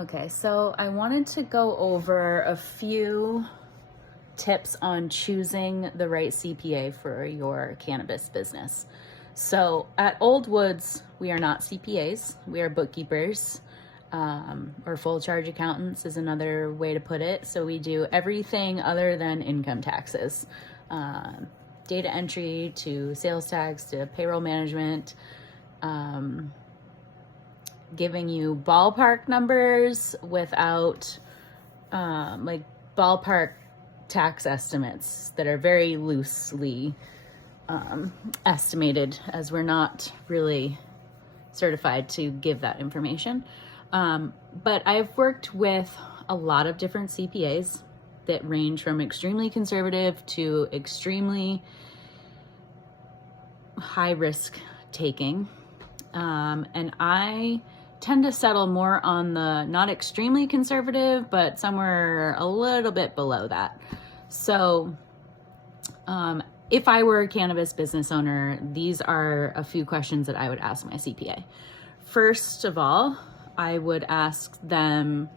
Okay, so I wanted to go over a few tips on choosing the right CPA for your cannabis business. So at Old Woods, we are not CPAs, we are bookkeepers, or full charge accountants is another way to put it. So we do everything other than income taxes, data entry to sales tax to payroll management, giving you ballpark numbers without like ballpark tax estimates that are very loosely estimated, as we're not really certified to give that information. But I've worked with a lot of different CPAs that range from extremely conservative to extremely high risk taking. And I tend to settle more on the not extremely conservative, but somewhere a little bit below that. So if I were a cannabis business owner, these are a few questions that I would ask my CPA. First of all, I would ask them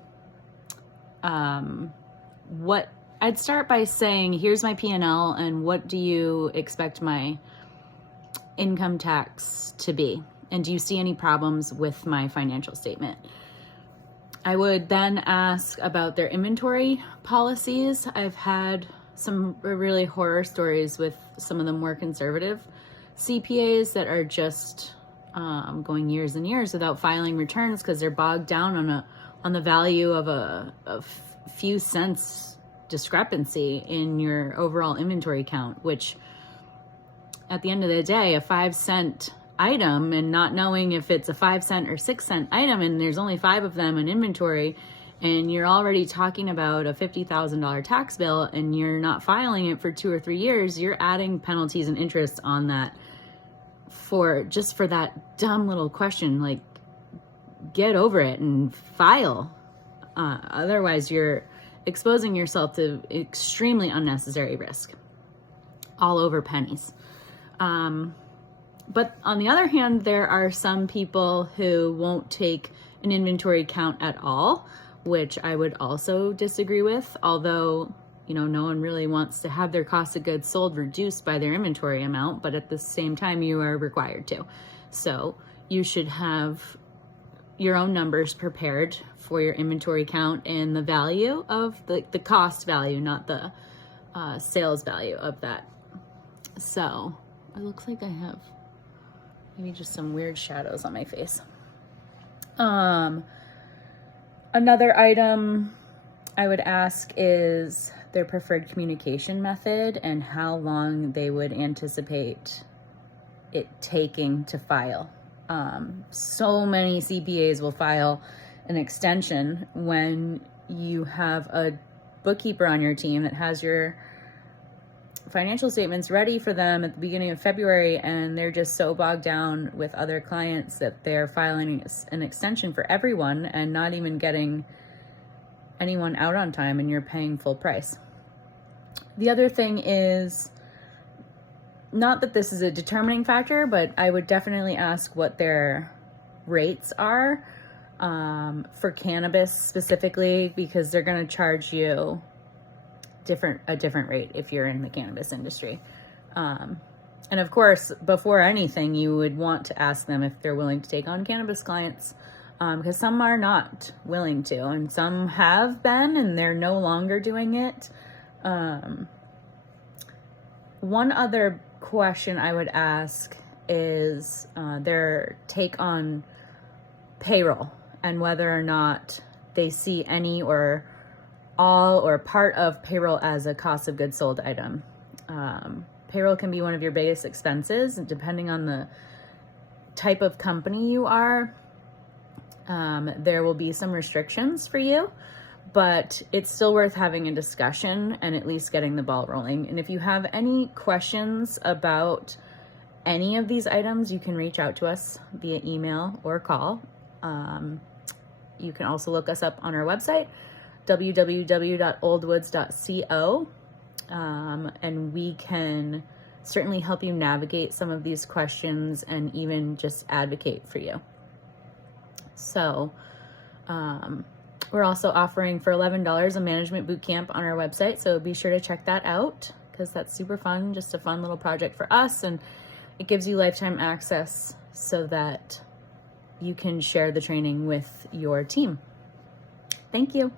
I'd start by saying, here's my P&L and what do you expect my income tax to be? And do you see any problems with my financial statement? I would then ask about their inventory policies. I've had some really horror stories with some of the more conservative CPAs that are just going years and years without filing returns because they're bogged down on the value of a few cents discrepancy in your overall inventory count, which at the end of the day, a 5-cent item, and not knowing if it's a 5-cent or 6-cent item and there's only 5 of them in inventory, and you're already talking about a $50,000 tax bill and you're not filing it for 2 or 3 years, you're adding penalties and interest on that for that dumb little question. Like, get over it and file. Otherwise you're exposing yourself to extremely unnecessary risk, all over pennies. But on the other hand, there are some people who won't take an inventory count at all, which I would also disagree with, although, no one really wants to have their cost of goods sold reduced by their inventory amount, but at the same time, you are required to. So you should have your own numbers prepared for your inventory count and the value of the cost value, not the sales value of that. So it looks like I have maybe just some weird shadows on my face. Another item I would ask is their preferred communication method and how long they would anticipate it taking to file. So many CPAs will file an extension when you have a bookkeeper on your team that has your financial statements ready for them at the beginning of February, and they're just so bogged down with other clients that they're filing an extension for everyone and not even getting anyone out on time, and you're paying full price. The other thing is, not that this is a determining factor, but I would definitely ask what their rates are for cannabis specifically, because they're going to charge you a different rate if you're in the cannabis industry. And of course, before anything, you would want to ask them if they're willing to take on cannabis clients, because some are not willing to, and some have been, and they're no longer doing it. One other question I would ask is their take on payroll and whether or not they see any or all or part of payroll as a cost of goods sold item. Payroll can be one of your biggest expenses, and depending on the type of company you are, there will be some restrictions for you, but it's still worth having a discussion and at least getting the ball rolling. And if you have any questions about any of these items, you can reach out to us via email or call. You can also look us up on our website, www.oldwoods.co, and we can certainly help you navigate some of these questions and even just advocate for you. So We're also offering for $11 a management boot camp on our website, so be sure to check that out because that's super fun, just a fun little project for us, and it gives you lifetime access so that you can share the training with your team. Thank you.